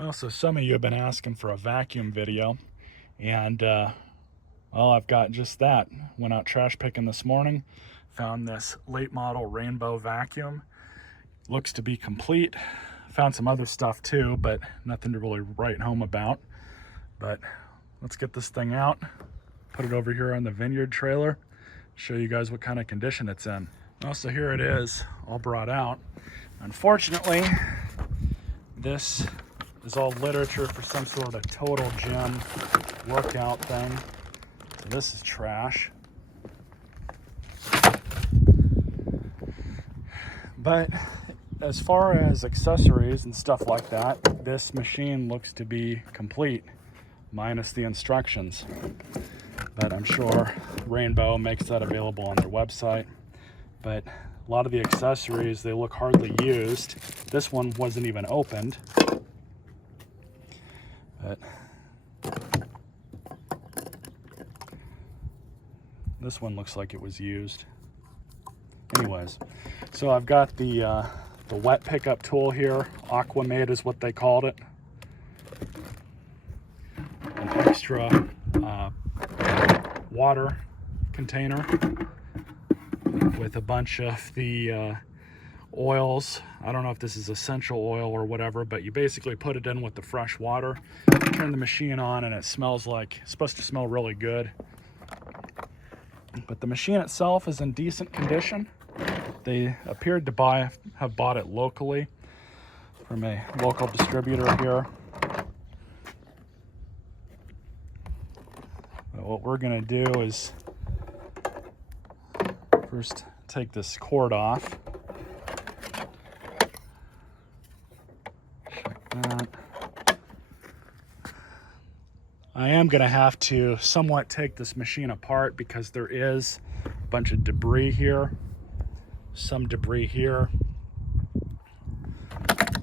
Well, so some of you have been asking for a vacuum video, and well, I've got just that. Went out trash picking this morning, found this late model Rainbow vacuum. Looks to be complete. Found some other stuff too, but nothing to really write home about. But let's get this thing out, put it over here on the Vineyard trailer, show you guys what kind of condition it's in. Well, so here it is, all brought out. Unfortunately, this is all literature for some sort of total gym workout thing. So this is trash. But as far as accessories and stuff like that, this machine looks to be complete, minus the instructions. But I'm sure Rainbow makes that available on their website. But a lot of the accessories, they look hardly used. This one wasn't even opened. But this one looks like it was used. Anyways, so I've got the wet pickup tool here. Aquamate is what they called it. An extra water container with a bunch of the oils. I don't know if this is essential oil or whatever, but you basically put it in with the fresh water, turn the machine on, and it smells like, it's supposed to smell really good. But the machine itself is in decent condition. They appeared to have bought it locally from a local distributor here. But what we're gonna do is first take this cord off. That. I am going to have to somewhat take this machine apart because there is a bunch of debris here, some debris here.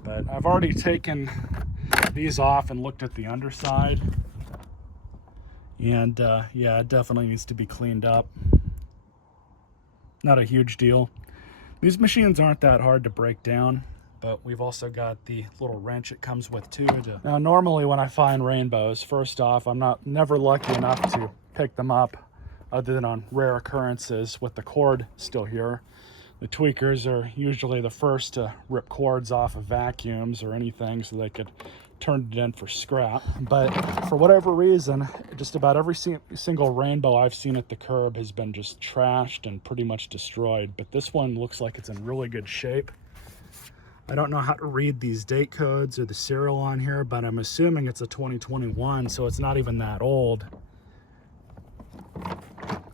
But I've already taken these off and looked at the underside. And yeah, it definitely needs to be cleaned up. Not a huge deal. These machines aren't that hard to break down. But we've also got the little wrench it comes with too. Now, normally when I find Rainbows, first off, I'm never lucky enough to pick them up other than on rare occurrences with the cord still here. The tweakers are usually the first to rip cords off of vacuums or anything so they could turn it in for scrap. But for whatever reason, just about every single Rainbow I've seen at the curb has been just trashed and pretty much destroyed. But this one looks like it's in really good shape. I don't know how to read these date codes or the serial on here, but I'm assuming it's a 2021, so it's not even that old.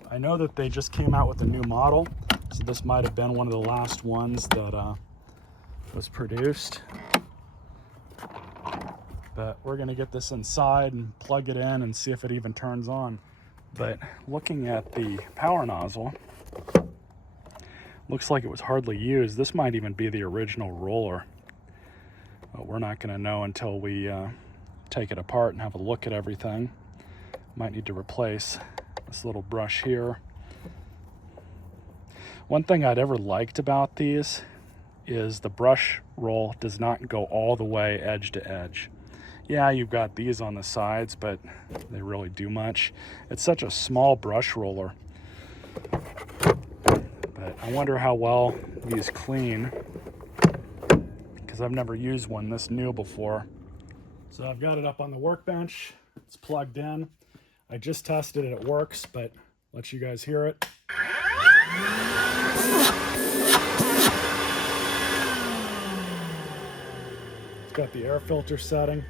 I know that they just came out with a new model, so this might have been one of the last ones that was produced. But we're gonna get this inside and plug it in and see if it even turns on. But looking at the power nozzle, looks like it was hardly used. This might even be the original roller. But we're not going to know until we take it apart and have a look at everything. Might need to replace this little brush here. One thing I'd ever liked about these is the brush roll does not go all the way edge to edge. Yeah, you've got these on the sides, but they really do much. It's such a small brush roller. I wonder how well these clean, because I've never used one this new before. So I've got it up on the workbench. It's plugged in. I just tested it, it works, but let you guys hear it. It's got the air filter setting.